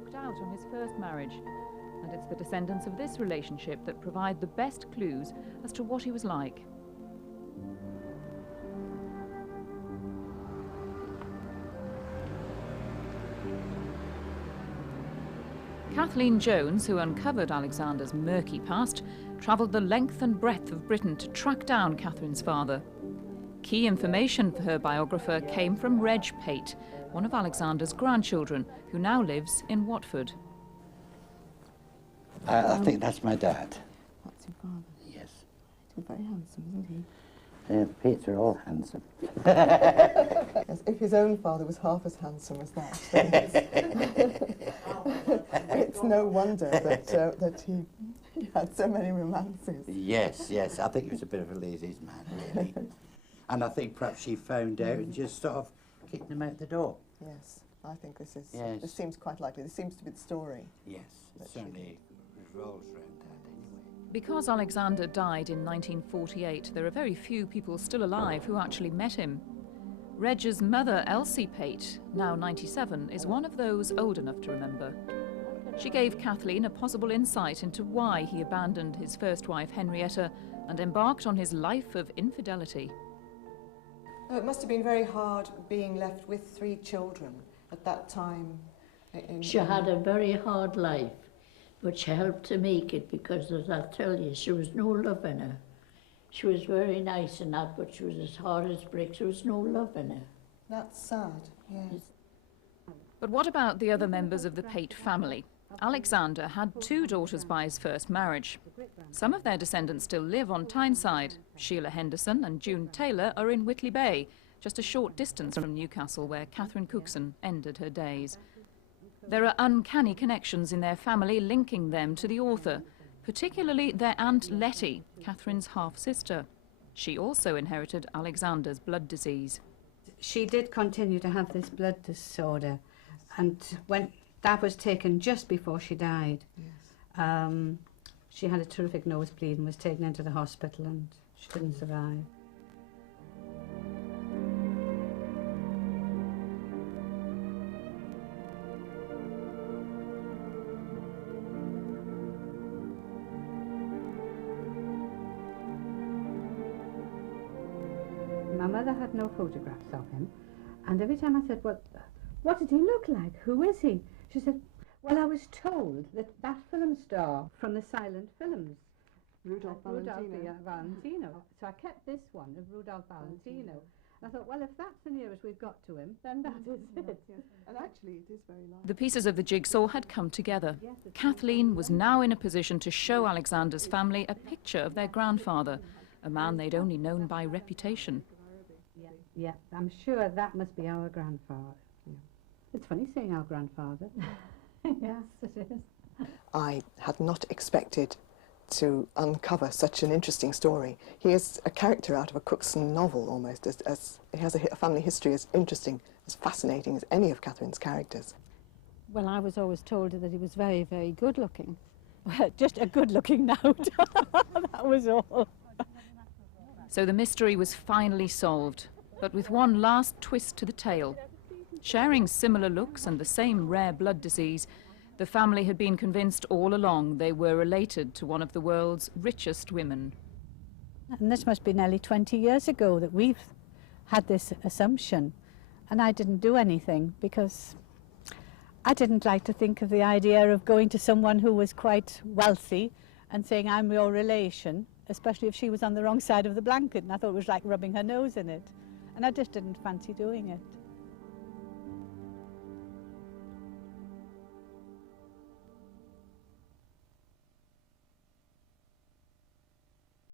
walked out on his first marriage, and it's the descendants of this relationship that provide the best clues as to what he was like. Kathleen Jones, who uncovered Alexander's murky past, travelled the length and breadth of Britain to track down Catherine's father. Key information for her biographer came from Reg Pate, one of Alexander's grandchildren, who now lives in Watford. I think that's my dad. That's your father? Yes. He's very handsome, isn't he? Pates are all handsome. Yes, if his own father was half as handsome as that, then it's no wonder that he had so many romances. Yes, yes, I think he was a bit of a lazy man, really. And I think perhaps she found out and just sort of kicked him out the door. Yes, I think this is. Yes. This seems quite likely. This seems to be the story. Yes, it certainly revolves around that anyway. Because Alexander died in 1948, there are very few people still alive who actually met him. Reg's mother, Elsie Pate, now 97, is one of those old enough to remember. She gave Kathleen a possible insight into why he abandoned his first wife, Henrietta, and embarked on his life of infidelity. Oh, it must have been very hard being left with 3 children at that time. She had a very hard life, but she helped to make it because, as I'll tell you, there was no love in her. She was very nice and that, but she was as hard as bricks. There was no love in her. That's sad, yes. But what about the other members of the Pate family? Alexander had 2 daughters by his first marriage. Some of their descendants still live on Tyneside. Sheila Henderson and June Taylor are in Whitley Bay, just a short distance from Newcastle, where Catherine Cookson ended her days. There are uncanny connections in their family linking them to the author, particularly their Aunt Letty, Catherine's half-sister. She also inherited Alexander's blood disease. She did continue to have this blood disorder, and when that was taken just before she died. Yes. She had a terrific nosebleed and was taken into the hospital, and she didn't survive. My mother had no photographs of him, and every time I said, well, what did he look like? Who is he? She said, well, I was told that that film star from the silent films, Rudolph Valentino. Valentino. So I kept this one of Rudolph Valentino. And I thought, well, if that's the nearest we've got to him, then that is it. And actually, it is very like. The pieces of the jigsaw had come together. Kathleen was now in a position to show Alexander's family a picture of their grandfather, a man they'd only known by reputation. Yeah, I'm sure that must be our grandfather. Yeah. It's funny saying our grandfather. Yes, it is. I had not expected to uncover such an interesting story. He is a character out of a Cookson novel, almost, as he has a family history as interesting, as fascinating as any of Catherine's characters. Well, I was always told that he was very, very good-looking. Just a good-looking note. That was all. So the mystery was finally solved, but with one last twist to the tale. Sharing similar looks and the same rare blood disease, the family had been convinced all along they were related to one of the world's richest women. And this must be nearly 20 years ago that we've had this assumption. And I didn't do anything because I didn't like to think of the idea of going to someone who was quite wealthy and saying, I'm your relation, especially if she was on the wrong side of the blanket. And I thought it was like rubbing her nose in it. And I just didn't fancy doing it.